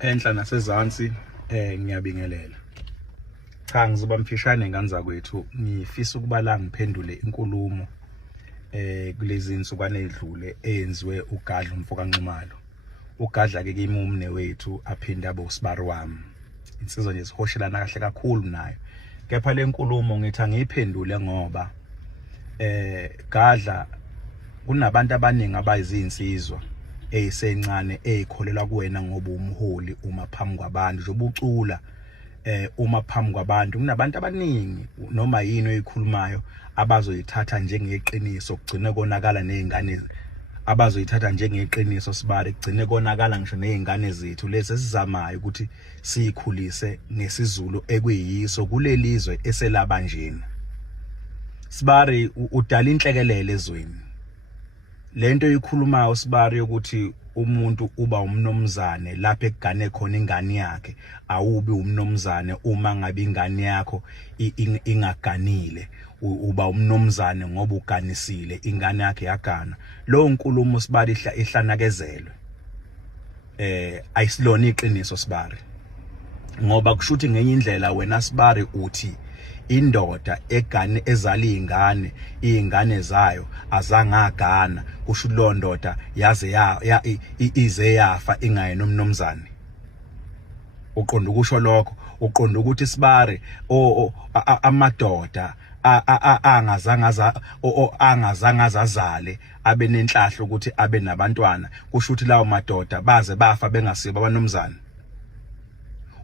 Enhla nasezansi ngiyabingelela. Cha ngizoba mfishane nganza kwethu, ngifisa ukubala ngiphendule inkulumo kulezi insukwane ezidlule eyenziwe uGadla uMfokaNxumalo. uGadla ke kimi umne wethu aphinde abe usibari wami. Insizwa nje sihoshelana kahle kakhulu nayo. Kepha le nkulumo ngithi angiyiphendule ngoba Gadla kunabantu abaningi abayizinsizwa eyisencane eyikholela kuwena ngoba umholi uma phambi kwabantu nje ubucula uma phambi kwabantu kunabantu abaningi noma yini oyikhulumayo abazoyithatha njengeqiniso kugcine konakala nezingane abazoyithatha njengeqiniso sibari kugcine konakala ngisho nezingane zethu lezi esizamayo ukuthi siyikhulise ngesizulu ekuyiso kulelizwe eselabanjeni. Sibari udala inhlekelele ezweni. Lento ikhulumayo sibari ukuthi umuntu uba umnomzane lapha ekugane khona ingane yakhe, awubi umnomzane uma ngabe ingane yakho ingaganile, uba umnomzane ngoba uganisile ingane yakhe yagana. Lo nkulumo sibari ihlanakezelwe. Ayisilona iqiniso sibari. Ngoba kushuthi ngenye indlela wena sibari uthi indoda egane ezali ingane zayo azangagana kusho lo ndoda yaze ize yafa ingaye nomnomzane. Uqonda ukusho lokho, uqonda ukuthi sibari amadoda angazange azale abe nenhlahla ukuthi abe nabantwana kusho ukuthi lawo madoda baze bafa bengasiba abanomzane.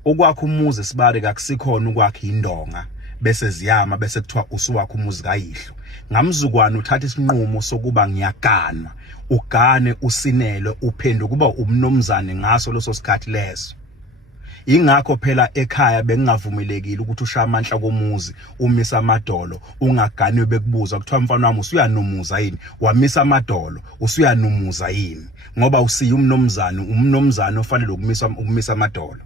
Ukwakha umuzi sibari kakusikhona ukwakha indonga bese ziyama bese kuthiwa usuwakha umuzi kayihlo. Ngamzukwana uthatha isinqumo sokuba ngiyagana, ugane usinele uphenduke kuba umnomzane ngaso leso sikhathi leso. Ingakho phela ekhaya bengingavumelekile ukuthi ushaya amandla komuzi umisa amadolo ungagani bekubuza kuthiwa mfana wami usuyanumuza yini, wamisa amadolo usuyanumuza yini, ngoba usiya umnomzane ofanele ukumisa amadolo.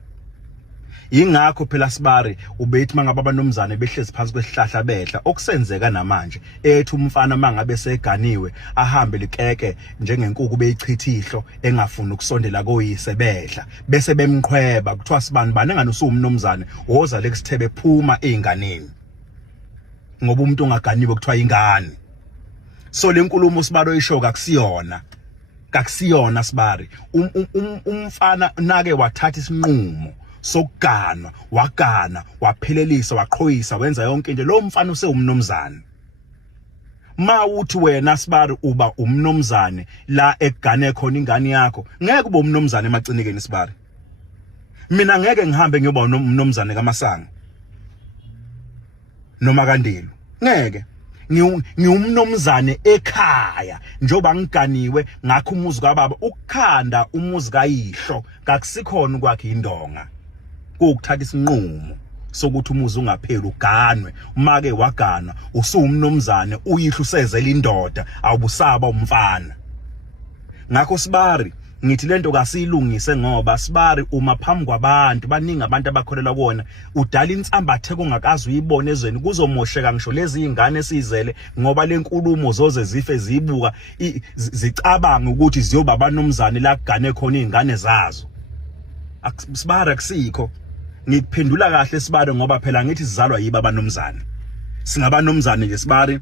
Ingakho phela sibari ubethi mangaba abanomzane behlezi phansi kwesihlahla behla okusenzeka namanje ethi umfana mangabe seganiwe ahambe likeke njengenkukhu beyichithihlo engafuni ukusondela koyise behla bese bemqhweba kuthiwa sibani banengane usumnomzane woza lekusithebe phuma einganeni ngoba umuntu ongaganiwe kuthiwa ingane. So lenkulumo sibari oyishoka kakusiyona sibari. Umfana nake wathatha isinqumo sokugana, wagana, waphelelisa, waqhoyisa, wenza yonke into. Lo mfana usewumnomzane. Ma uthi wena sibari uba umnomzane la ekugane khona ingane yakho, ngeke ube umnomzane emacinikeni sibari. Mina ngeke ngihambe ngiyoba umnomzane kaMasango noma kaNdilo. Ngeke. Ngiumnomzane ekhaya njoba ngiganiwe ngakho umuzi kababa ukukhanda umuzi kayihlo kakusikhona ukwakhe indonga. Ukuthatha isinqumo sokuthi umuzi ungapheli uganwe. Uma ke wagana usumnomzane uyihlo usezela indoda awubusaba umfana. Ngakho sibari ngithi lento kasiyilungise ngoba sibari uma phambi kwabantu baningi abantu abakholela kuona udala insambathe kungakazi uyibone ezweni kuzomosheka ngisho lezi izingane esizele ngoba lenkulumo zoze zife zibuka zicabanga ukuthi ziyoba abanomzane la kugane khona izingane zazo. Sibari akusikho. Ngikuphendula kahle sibari ngoba phela ngithi sizalwa yiba abanomzane. Singabanomzane nje sibari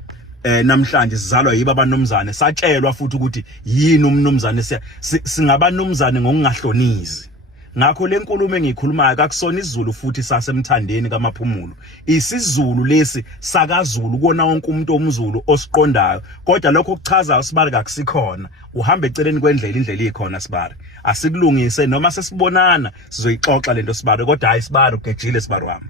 namhlanje sizalwa yiba abanomzane satshelwa futhi ukuthi yini umnomzane singabanomzane ngokungahlonizi. Ngakho lenkulumo engiyikhulumayo kakusona isiZulu futhi sasemthandeni kaMaphumulo. Isizulu lesi sakaZulu kona wonke umuntu omZulu osiqondayo. Kodwa lokho okuchaza sibari kakusikhona. Uhamba eceleni kwendlela indlela ikhona sibari. Asikulungise noma sesibonana sizoyixoxa lento sibari kodwa hayi sibari ugejile sibari wami.